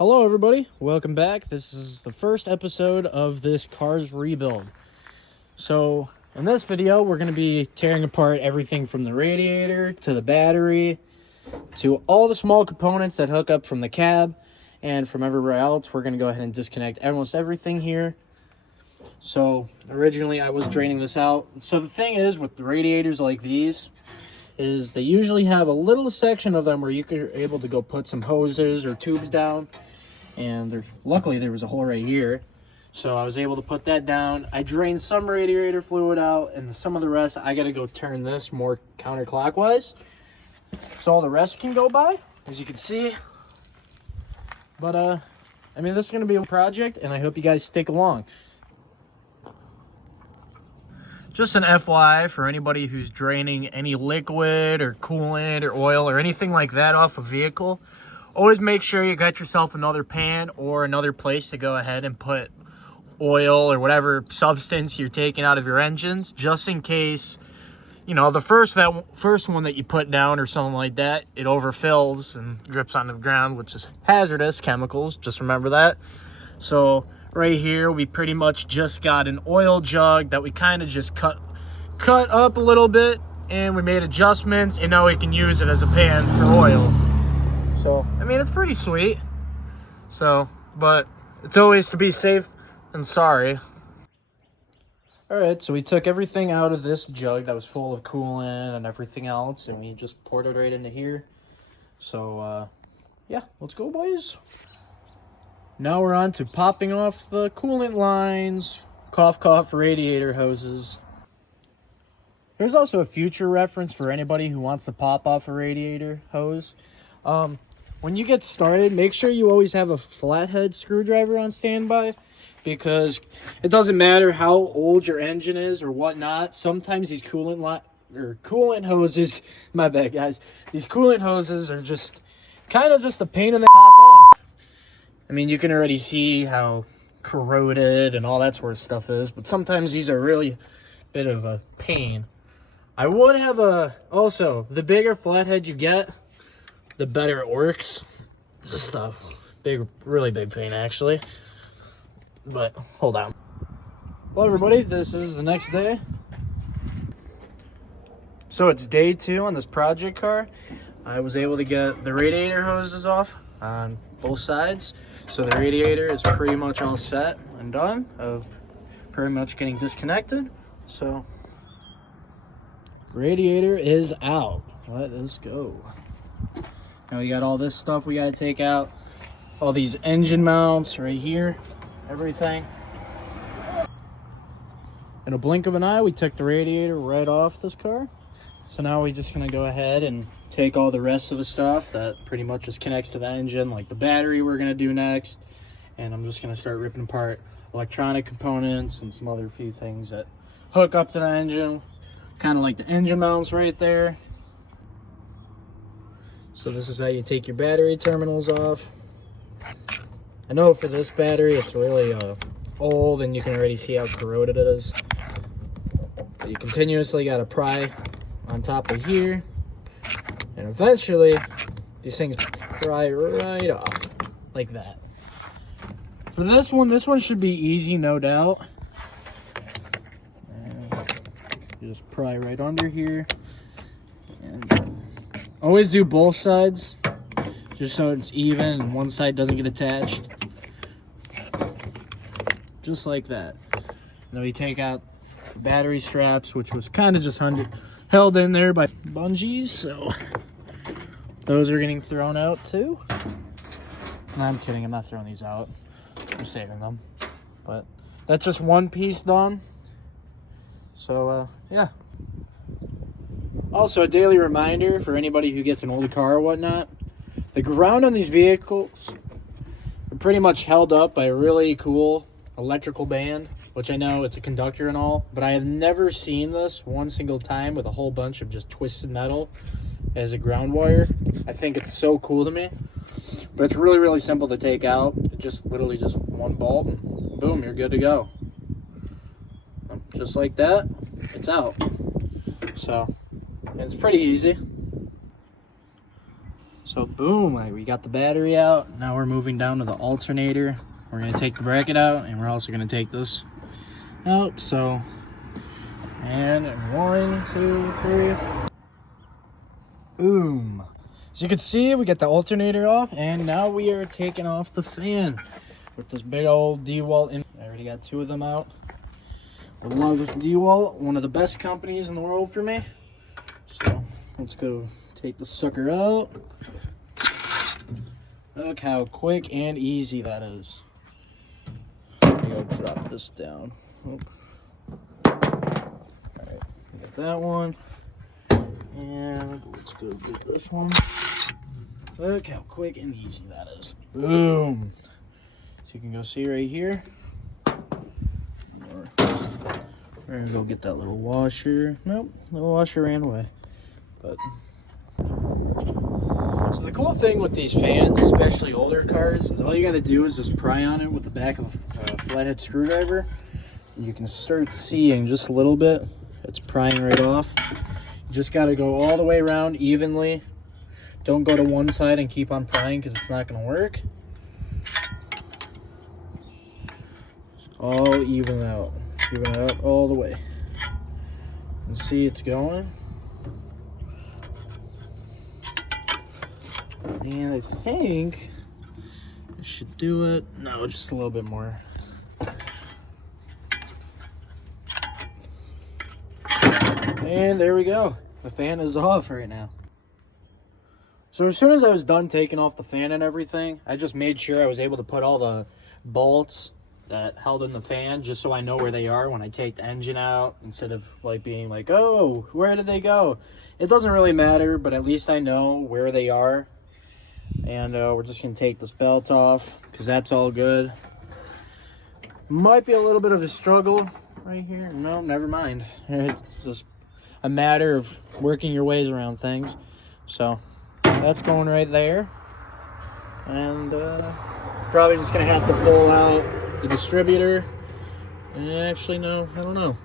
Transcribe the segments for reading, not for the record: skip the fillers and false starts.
Hello everybody, welcome back. This is the first episode of this car's rebuild. So in this video, we're going to be tearing apart everything from the radiator to the battery to all the small components that hook up from the cab and from everywhere else. We're going to go ahead and disconnect almost everything here. So originally I was draining this out. So the thing is with the radiators like these is they usually have a little section of them where you could able to go put some hoses or tubes down. And luckily there was a hole right here, so I was able to put that down. I drained some radiator fluid out, and some of the rest I got to go turn this more counterclockwise so all the rest can go by, as you can see. But I mean, this is going to be a project, and I hope you guys stick along. Just an FYI for anybody who's draining any liquid or coolant or oil or anything like that off a vehicle. Always make sure you got yourself another pan or another place to go ahead and put oil or whatever substance you're taking out of your engines, just in case, you know, the first one that you put down or something like that, it overfills and drips onto the ground, which is hazardous chemicals. Just remember that. So right here, we pretty much just got an oil jug that we kind of just cut up a little bit, and we made adjustments, and now we can use it as a pan for oil. So, I mean, it's pretty sweet. So, but it's always to be safe than sorry. Alright, so we took everything out of this jug that was full of coolant and everything else, and we just poured it right into here. So, yeah, let's go, boys. Now we're on to popping off the coolant lines, cough radiator hoses. There's also a future reference for anybody who wants to pop off a radiator hose. When you get started, make sure you always have a flathead screwdriver on standby, because it doesn't matter how old your engine is or whatnot. Sometimes these coolant hoses, my bad guys, these coolant hoses are just kind of just a pain in the top off. I mean, you can already see how corroded and all that sort of stuff is, but sometimes these are really a bit of a pain. I would have also, the bigger flathead you get, the better it works. Just a really big pain, actually. But hold on. Well, everybody, this is the next day. So it's day 2 on this project car. I was able to get the radiator hoses off on both sides. So the radiator is pretty much all set and done of pretty much getting disconnected. So radiator is out. Let us go. Now we got all this stuff we gotta take out. All these engine mounts right here, everything. In a blink of an eye, we took the radiator right off this car. So now we're just gonna go ahead and take all the rest of the stuff that pretty much just connects to the engine, like the battery we're gonna do next. And I'm just gonna start ripping apart electronic components and some other few things that hook up to the engine. Kind of like the engine mounts right there. So this is how you take your battery terminals off. I know for this battery it's really old, and you can already see how corroded it is. But you continuously got to pry on top of here, and eventually these things pry right off like that. For this one should be easy, no doubt. And you just pry right under here. And always do both sides, just so it's even and one side doesn't get attached. Just like that. And then we take out the battery straps, which was kind of just held in there by bungees, so those are getting thrown out too. No, I'm kidding, I'm not throwing these out. I'm saving them. But that's just one piece done. So, yeah. Also, a daily reminder for anybody who gets an old car or whatnot, the ground on these vehicles are pretty much held up by a really cool electrical band, which I know it's a conductor and all, but I have never seen this one single time with a whole bunch of just twisted metal as a ground wire. I think it's so cool to me, but it's really, really simple to take out. Just literally just one bolt and boom, you're good to go. Just like that, it's out. So it's pretty easy. So boom, we got the battery out. Now we're moving down to the alternator. We're gonna take the bracket out, and we're also gonna take this out. So, and 1, 2, 3. Boom. As you can see, we got the alternator off, and now we are taking off the fan with this big old DeWalt. I already got 2 of them out. I love DeWalt, one of the best companies in the world for me. So let's go take the sucker out. Look how quick and easy that is. I'm gonna drop this down. Alright, got that one. And let's go get this one. Look how quick and easy that is. Boom. So you can go see right here. We're gonna go get that little washer. Nope, little washer ran away. But so the cool thing with these fans, especially older cars, is all you gotta do is just pry on it with the back of a flathead screwdriver. You can start seeing just a little bit. It's prying right off. You just gotta go all the way around evenly. Don't go to one side and keep on prying because it's not gonna work. All even out. Even it out all the way. And see it's going. And I think I should do it. No, just a little bit more. And there we go. The fan is off right now. So as soon as I was done taking off the fan and everything, I just made sure I was able to put all the bolts that held in the fan just so I know where they are when I take the engine out, instead of like being like, oh, where did they go? It doesn't really matter, but at least I know where they are. And we're just gonna take this belt off because that's all good. Might be a little bit of a struggle right here. No, never mind. It's just a matter of working your ways around things. So that's going right there. And probably just gonna have to pull out the distributor. And actually, no, I don't know.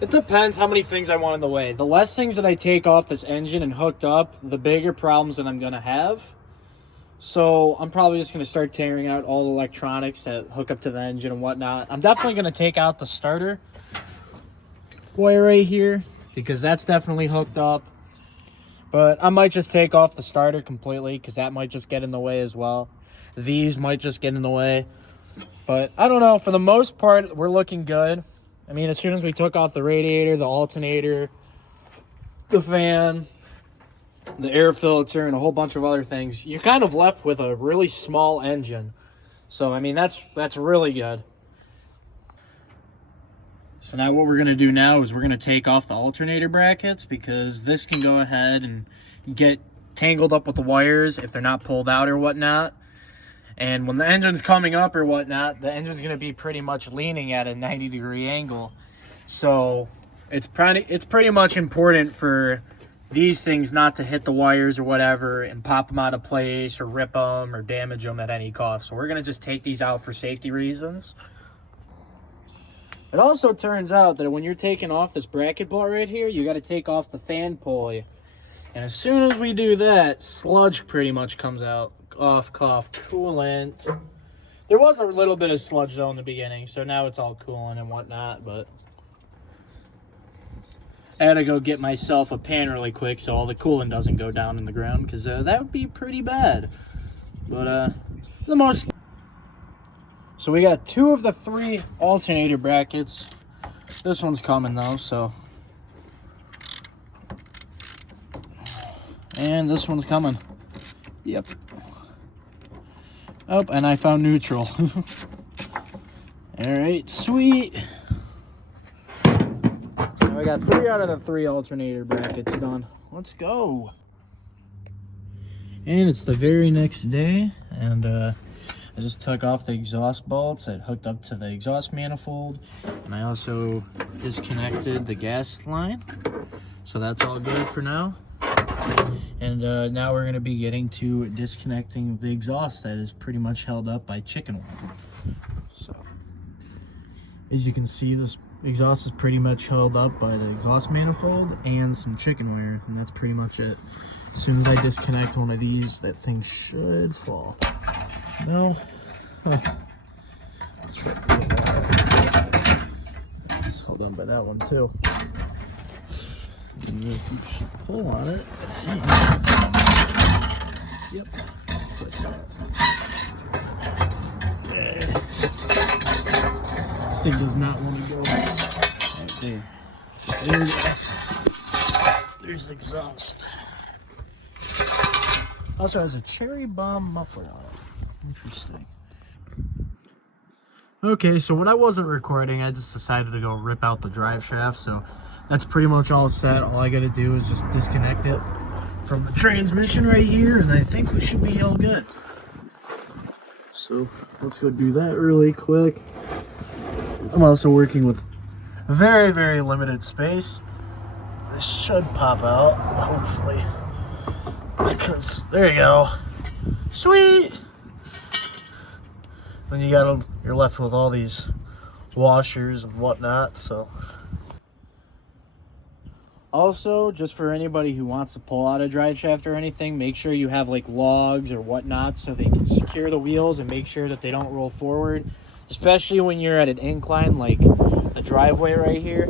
It depends how many things I want in the way. The less things that I take off this engine and hooked up, the bigger problems that I'm gonna have. So I'm probably just gonna start tearing out all the electronics that hook up to the engine and whatnot. I'm definitely gonna take out the starter wire right here because that's definitely hooked up. But I might just take off the starter completely because that might just get in the way as well. These might just get in the way. But I don't know. For the most part, we're looking good. I mean, as soon as we took off the radiator, the alternator, the fan, the air filter, and a whole bunch of other things, you're kind of left with a really small engine. So, I mean, that's really good. So now what we're going to do now is we're going to take off the alternator brackets because this can go ahead and get tangled up with the wires if they're not pulled out or whatnot. And when the engine's coming up or whatnot, the engine's going to be pretty much leaning at a 90-degree angle. So it's pretty much important for these things not to hit the wires or whatever and pop them out of place or rip them or damage them at any cost. So we're going to just take these out for safety reasons. It also turns out that when you're taking off this bracket bolt right here, you got to take off the fan pulley. And as soon as we do that, sludge pretty much comes out. Off coolant. There was a little bit of sludge though in the beginning, so now it's all coolant and whatnot. But I had to go get myself a pan really quick so all the coolant doesn't go down in the ground because that would be pretty bad. But for the most, so we got 2 of the 3 alternator brackets. This one's coming though, so. And this one's coming. Yep. Oh, and I found neutral. Alright, sweet. Now we got 3 out of the 3 alternator brackets done. Let's go. And it's the very next day, and I just took off the exhaust bolts that hooked up to the exhaust manifold, and I also disconnected the gas line. So that's all good for now. And now we're going to be getting to disconnecting the exhaust that is pretty much held up by chicken wire. So, as you can see, this exhaust is pretty much held up by the exhaust manifold and some chicken wire, and that's pretty much it. As soon as I disconnect one of these, that thing should fall. No? Huh. Let's try to pull it out. Let's hold on by that one too. And if you pull on it, I think. Yep. Like that. Okay. This thing does not want to go right there. So there we go. There's the exhaust. Also has a cherry bomb muffler on it. Interesting. Okay, so when I wasn't recording, I just decided to go rip out the drive shaft. So that's pretty much all set. All I gotta do is just disconnect it from the transmission right here, and I think we should be all good. So let's go do that really quick. I'm also working with very, very limited space. This should pop out, hopefully. Because there you go. Sweet. Then you're left with all these washers and whatnot. So also, just for anybody who wants to pull out a drive shaft or anything, make sure you have like logs or whatnot so they can secure the wheels and make sure that they don't roll forward, especially when you're at an incline like the driveway right here.